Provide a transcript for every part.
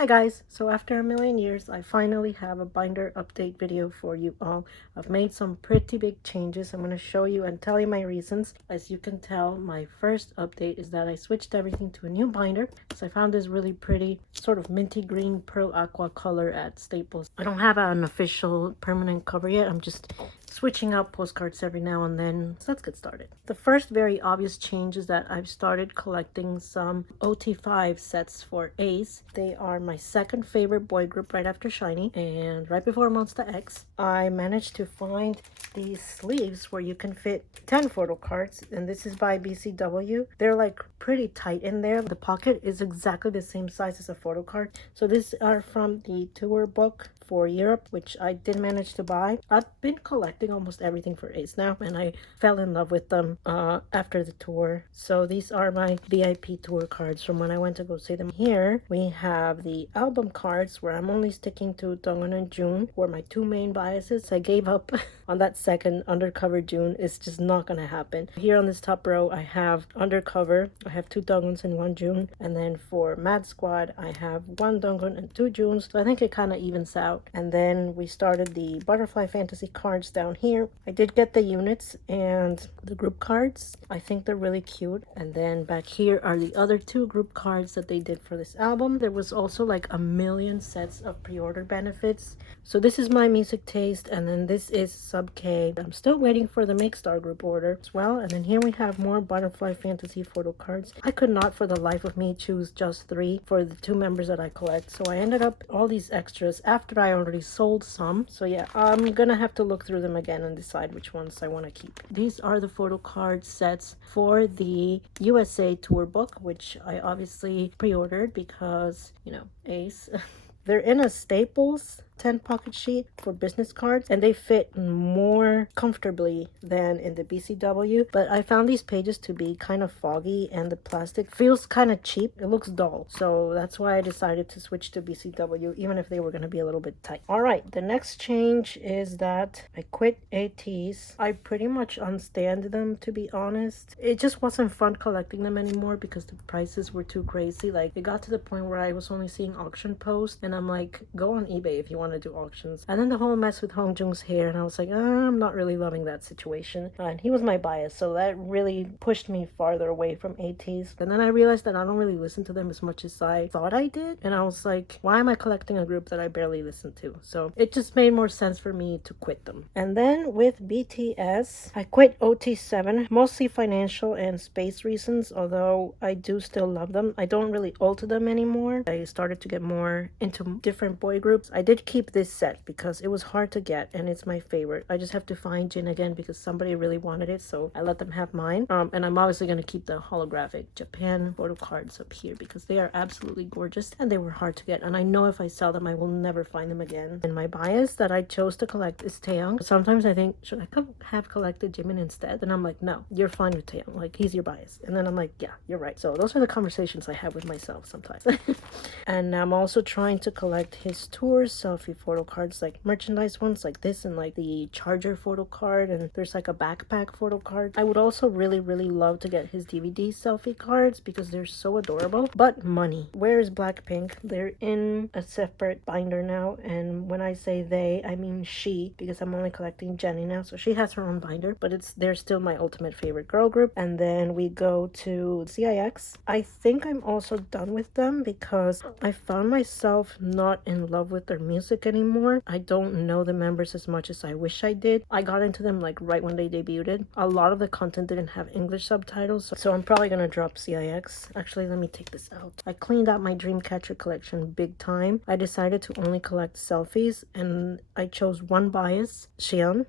Hi guys, so after a million years I finally have a binder update video for you all. I've made some pretty big changes. I'm going to show you and tell you my reasons. As you can tell, my first update is that I switched everything to a new binder. So I found this really pretty sort of minty green pearl aqua color at Staples. I don't have an official permanent cover yet. I'm just switching out postcards every now and then. So let's get started. The first very obvious change is that I've started collecting some OT5 sets for a.c.e. They are my second favorite boy group right after shinee, and right before Monster X I managed to find these sleeves where you can fit 10 photo cards, and this is by BCW. They're like pretty tight in there. The pocket is exactly the same size as a photo card. So these are from the tour book for Europe, which I did manage to buy. I've been collecting almost everything for a.c.e. now, and I fell in love with them after the tour. So these are my VIP tour cards from when I went to go see them. Here we have the album cards where I'm only sticking to Dongwon and June, who are my two main biases. I gave up on that second undercover June. It's just not gonna happen. Here on this top row I have undercover. I have two Dongwons and one June, and then for Mad Squad I have one Dongwon and two Junes, so I think it kind of evens out. And then we started the Butterfly Fantasy cards down here. I did get the units and the group cards. I think they're really cute. And then back here are the other two group cards that they did for this album. There was also like a million sets of pre-order benefits. So this is my music taste, and then this is Sub K. I'm still waiting for the Make Star group order as well. And then here we have more Butterfly Fantasy photo cards. I could not for the life of me choose just 3 for the 2 members that I collect, so I ended up all these extras after I already sold some. So yeah, I'm gonna have to look through them again and decide which ones I want to keep. These are the photo card sets for the USA tour book, which I obviously pre-ordered because, you know, a.c.e. They're in a Staples 10 pocket sheet for business cards, and they fit more comfortably than in the BCW, but I found these pages to be kind of foggy and the plastic feels kind of cheap. It looks dull, so that's why I decided to switch to BCW, even if they were going to be a little bit tight. All right, the next change is that I quit ATs. I pretty much unstanned them, to be honest. It just wasn't fun collecting them anymore because the prices were too crazy. Like, it got to the point where I was only seeing auction posts, and I'm like, go on eBay if you want to do auctions. And then the whole mess with Hong Jung's hair, and I was like, I'm not really loving that situation. And he was my bias, so that really pushed me farther away from ATs. And then I realized that I don't really listen to them as much as I thought I did, and I was like, why am I collecting a group that I barely listen to? So it just made more sense for me to quit them. And then with BTS, I quit OT7, mostly financial and space reasons, although I do still love them. I don't really alter them anymore. I started to get more into different boy groups. I did keep this set because it was hard to get, and it's my favorite. I just have to find Jin again because somebody really wanted it, so I let them have mine. And I'm obviously going to keep the holographic Japan photo cards up here because they are absolutely gorgeous and they were hard to get, and I know if I sell them I will never find them again. And my bias that I chose to collect is Taeyong. Sometimes I think, should I have collected Jimin instead? And I'm like, no, you're fine with Taeyong, like he's your bias. And then I'm like, yeah, you're right. So those are the conversations I have with myself sometimes. And I'm also trying to collect his tours selfie photo cards, like merchandise ones like this, and like the charger photo card, and there's like a backpack photo card. I would also really love to get his DVD selfie cards because they're so adorable. But money. Where is Blackpink? They're in a separate binder now, and when I say they, I mean she, because I'm only collecting Jennie now, so she has her own binder, but they're still my ultimate favorite girl group. And then we go to CIX. I think I'm also done with them because I found myself not in love with their music anymore. I don't know the members as much as I wish I did. I got into them like right when they debuted. A lot of the content didn't have English subtitles, so I'm probably gonna drop CIX. Actually, let me take this out. I cleaned out my Dreamcatcher collection big time. I decided to only collect selfies, and I chose one bias, Xion.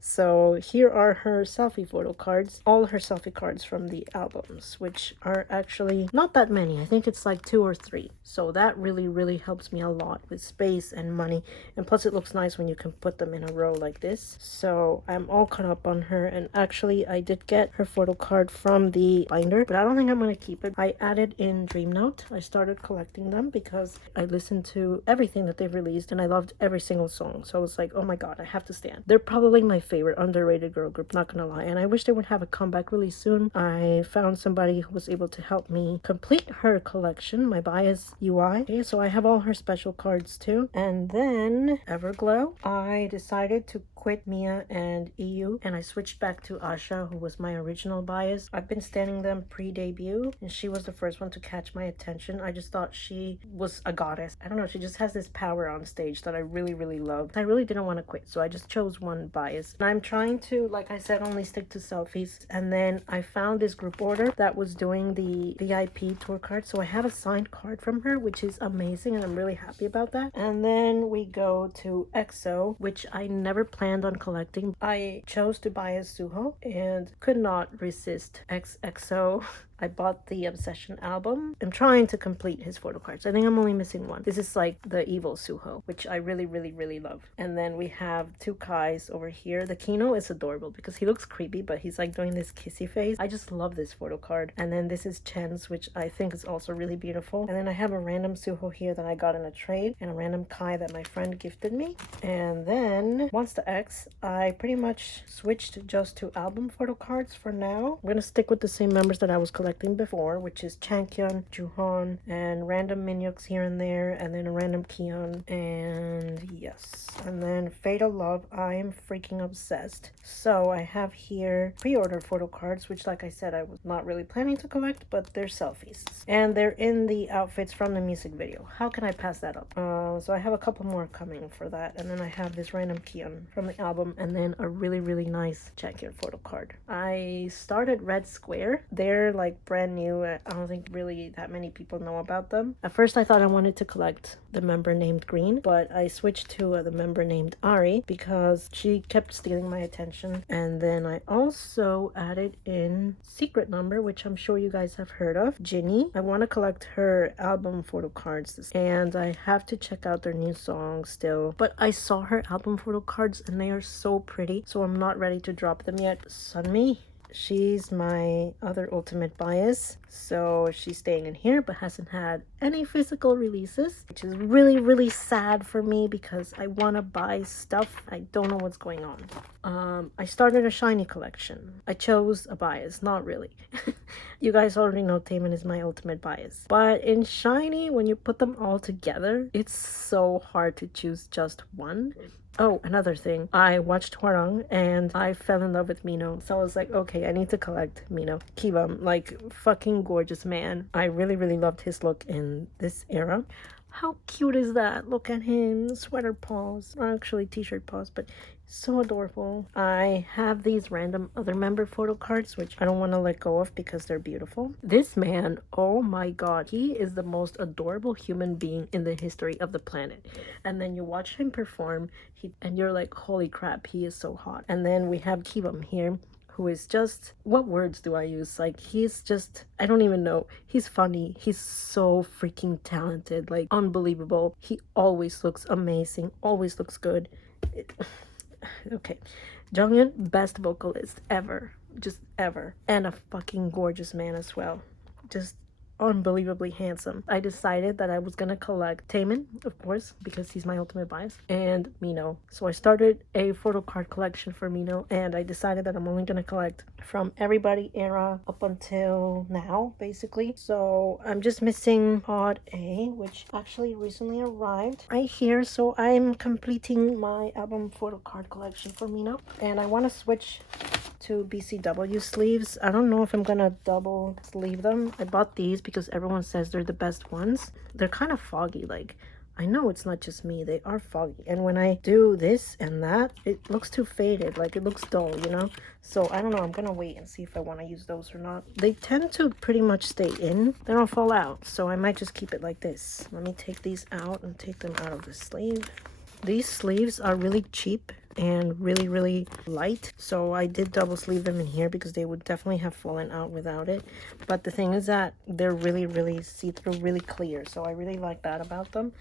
So here are her selfie photo cards, all her selfie cards from the albums, which are actually not that many. I think it's like 2 or 3. So that really helps me a lot with space and money, and plus it looks nice when you can put them in a row like this. So I'm all caught up on her, and actually I did get her photo card from the binder, but I don't think I'm going to keep it. I added in Dream Note. I started collecting them because I listened to everything that they've released and I loved every single song. So I was like, oh my god, I have to stand. They're probably my favorite underrated girl group, not gonna lie. And I wish they would have a comeback really soon. I found somebody who was able to help me complete her collection, my bias UI. Okay, so I have all her special cards too. And then Everglow, I decided to quit Mia and EU and I switched back to Asha, who was my original bias. I've been standing them pre-debut and she was the first one to catch my attention. I just thought she was a goddess. I don't know, she just has this power on stage that I really loved. I really didn't want to quit, so I just chose one bias. And I'm trying to, like I said, only stick to selfies. And then I found this group order that was doing the VIP tour card, so I have a signed card from her, which is amazing and I'm really happy about that. And then we go to EXO, which I never planned on collecting. I chose to buy a Suho and could not resist XXO. I bought the Obsession album. I'm trying to complete his photo cards. I think I'm only missing one. This is like the evil Suho, which I really love. And then we have two Kais over here. The Kino is adorable because he looks creepy, but he's like doing this kissy face. I just love this photo card. And then this is Chen's, which I think is also really beautiful. And then I have a random Suho here that I got in a trade and a random Kai that my friend gifted me. And then Monster X, I pretty much switched just to album photo cards for now. I'm gonna stick with the same members that I was collecting before, which is Changkyun, Juhon, and random Minyuks here and there, and then a random Kion, and yes. And then Fatal Love, I am freaking obsessed. So I have here pre-order photo cards, which like I said, I was not really planning to collect, but they're selfies. And they're in the outfits from the music video. How can I pass that up? So I have a couple more coming for that. And then I have this random Kion from the album, and then a really nice Changkyun photo card. I started Red Square. They're like brand new. I don't think really that many people know about them. At first I thought I wanted to collect the member named Green, but I switched to the member named Ari because she kept stealing my attention. And then I also added in secret number, which I'm sure you guys have heard of, Ginny. I want to collect her album photo cards and I have to check out their new songs still, but I saw her album photo cards and they are so pretty, so I'm not ready to drop them yet. Sunmi, she's my other ultimate bias, so she's staying in here but hasn't had any physical releases, which is really sad for me because I want to buy stuff. I don't know what's going on. I started a shinee collection. I chose a bias, not really. You guys already know Taemin is my ultimate bias, but in shinee, when you put them all together, it's so hard to choose just one. Oh, another thing. I watched Hwarang and I fell in love with Mino. So I was like, okay, I need to collect Mino. Kibam, like fucking gorgeous man. I really loved his look in this era. How cute is that? Look at him. Sweater paws. Or actually t-shirt paws, but so adorable. I have these random other member photo cards, which I don't want to let go of because they're beautiful. This man, oh my god, he is the most adorable human being in the history of the planet. And then you watch him perform, and you're like, holy crap, he is so hot. And then we have Kibam here, who is just, what words do I use? Like, he's just, I don't even know. He's funny. He's so freaking talented, like unbelievable. He always looks amazing, always looks good. Okay, Jonghyun, best vocalist ever, just ever, and a fucking gorgeous man as well, just unbelievably handsome. I decided that I was gonna collect Taemin, of course, because he's my ultimate bias, and Mino. So I started a photo card collection for Mino, and I decided that I'm only gonna collect from Everybody era up until now, basically. So I'm just missing Pod A, which actually recently arrived right here. So I'm completing my album photo card collection for Mino, and I want to switch to BCW sleeves. I don't know if I'm gonna double sleeve them. I bought these because everyone says they're the best ones. They're kind of foggy, like, I know it's not just me, they are foggy. And when I do this and that, it looks too faded, like it looks dull, you know? So I don't know, I'm gonna wait and see if I want to use those or not. They tend to pretty much stay in, they don't fall out, so I might just keep it like this. Let me take these out and take them out of the sleeve. These sleeves are really cheap and really light, so I did double sleeve them in here because they would definitely have fallen out without it. But the thing is that they're really see-through, really clear, so I really like that about them.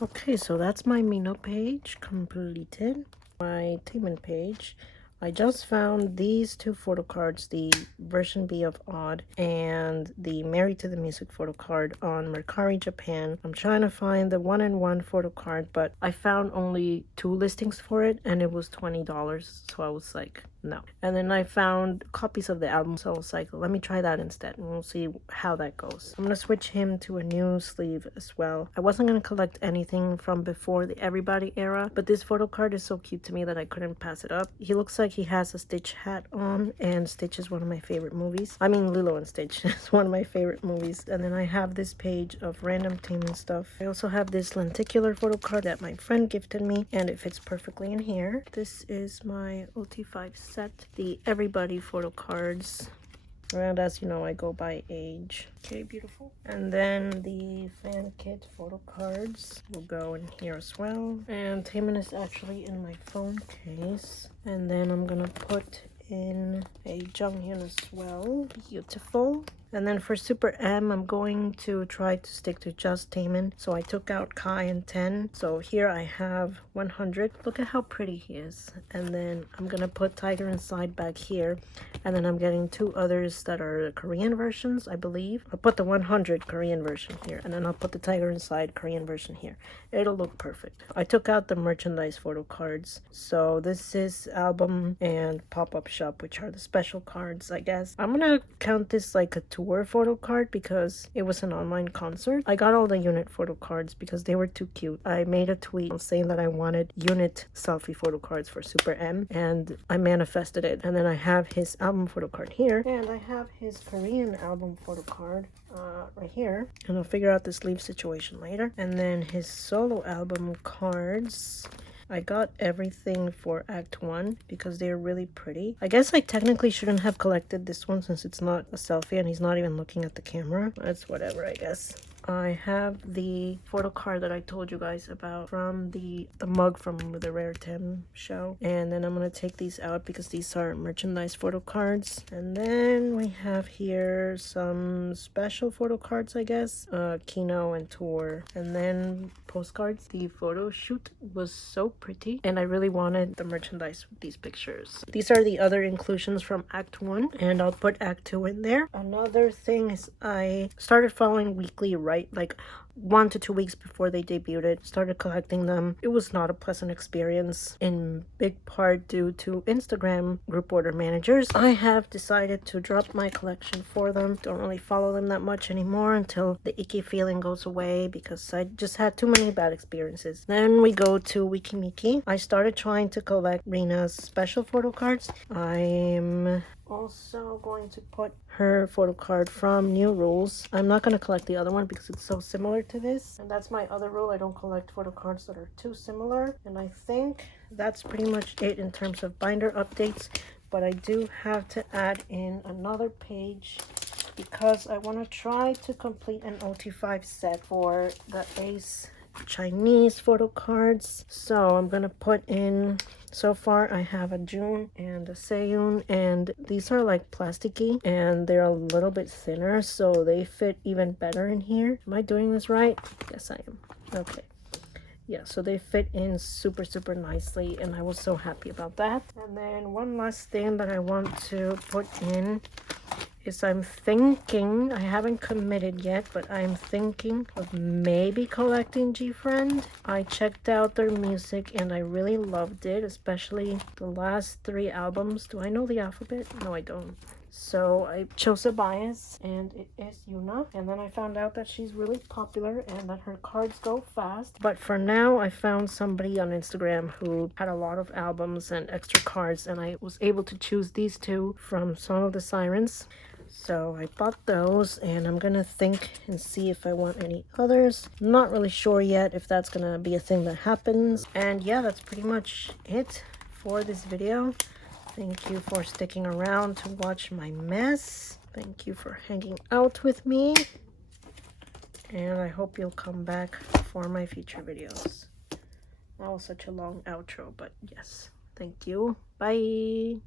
Okay, so that's my Mino page completed. My Taemin page, I just found these two photo cards, the version B of Odd and the Married to the Music photo card on Mercari Japan. I'm trying to find the one-in-one photo card, but I found only 2 listings for it and it was $20, so I was like, no. And then I found copies of the album, so I was like, let me try that instead and we'll see how that goes. I'm gonna switch him to a new sleeve as well. I wasn't gonna collect anything from before the Everybody era, but this photo card is so cute to me that I couldn't pass it up. He looks like he has a Stitch hat on, and Stitch is one of my favorite movies. I mean, Lilo and Stitch is one of my favorite movies. And then I have this page of random taming stuff. I also have this lenticular photo card that my friend gifted me, and it fits perfectly in here. This is my OT5 set, the Everybody photo cards. And as you know, I go by age. Okay, beautiful. And then the fan kit photo cards will go in here as well. And Taemin is actually in my phone case. And then I'm gonna put in a Junghyun as well. Beautiful. And then for Super M, I'm going to try to stick to just Taemin. So I took out Kai and 10. So here I have 100. Look at how pretty he is. And then I'm going to put Tiger Inside back here. And then I'm getting 2 others that are Korean versions, I believe. I'll put the 100 Korean version here. And then I'll put the Tiger Inside Korean version here. It'll look perfect. I took out the merchandise photo cards. So this is album and pop-up shop, which are the special cards, I guess. I'm going to count this like a tour photo card because it was an online concert. I got all the unit photo cards because they were too cute. I made a tweet saying that I wanted unit selfie photo cards for Super M, and I manifested it. And then I have his album photo card here, and I have his Korean album photo card right here, and I'll figure out the sleeve situation later. And then his solo album cards. I got everything for Act 1 because they're really pretty. I guess I technically shouldn't have collected this one since it's not a selfie and he's not even looking at the camera. That's whatever, I guess. I have the photo card that I told you guys about from the mug from the Rare Tem show. And then I'm going to take these out because these are merchandise photo cards. And then we have here some special photo cards, I guess. Kino and Tour. And then postcards. The photo shoot was so pretty and I really wanted the merchandise with these pictures. These are the other inclusions from Act 1 and I'll put Act 2 in there. Another thing is I started following Weekly right like 1 to 2 weeks before they debuted. Started collecting them. It was not a pleasant experience in big part due to Instagram group order managers. I have decided to drop my collection for them. Don't really follow them that much anymore until the icky feeling goes away because I just had too many bad experiences. Then we go to Wikimiki. I started trying to collect Rina's special photo cards. I'm also going to put her photo card from New Rules. I'm not going to collect the other one because it's so similar to this. And that's my other rule. I don't collect photo cards that are too similar. And I think that's pretty much it in terms of binder updates. But I do have to add in another page because I want to try to complete an OT5 set for the ACE Chinese photo cards. So I'm going to put in, so far I have a June and a Seyun, and these are like plasticky and they're a little bit thinner so they fit even better in here. Am I doing this right? Yes, I am. Okay. Yeah, so they fit in super nicely and I was so happy about that. And then one last thing that I want to put in is I'm thinking, I haven't committed yet, but I'm thinking of maybe collecting G-Friend. I checked out their music and I really loved it, especially the last 3 albums. Do I know the alphabet? No, I don't. So I chose a bias and it is Yuna, and then I found out that she's really popular and that her cards go fast. But for now I found somebody on Instagram who had a lot of albums and extra cards, and I was able to choose these 2 from Song of the Sirens. So I bought those and I'm gonna think and see if I want any others. I'm not really sure yet if that's gonna be a thing that happens. And yeah, that's pretty much it for this video. Thank you for sticking around to watch my mess. Thank you for hanging out with me. And I hope you'll come back for my future videos. That was such a long outro, but yes. Thank you. Bye.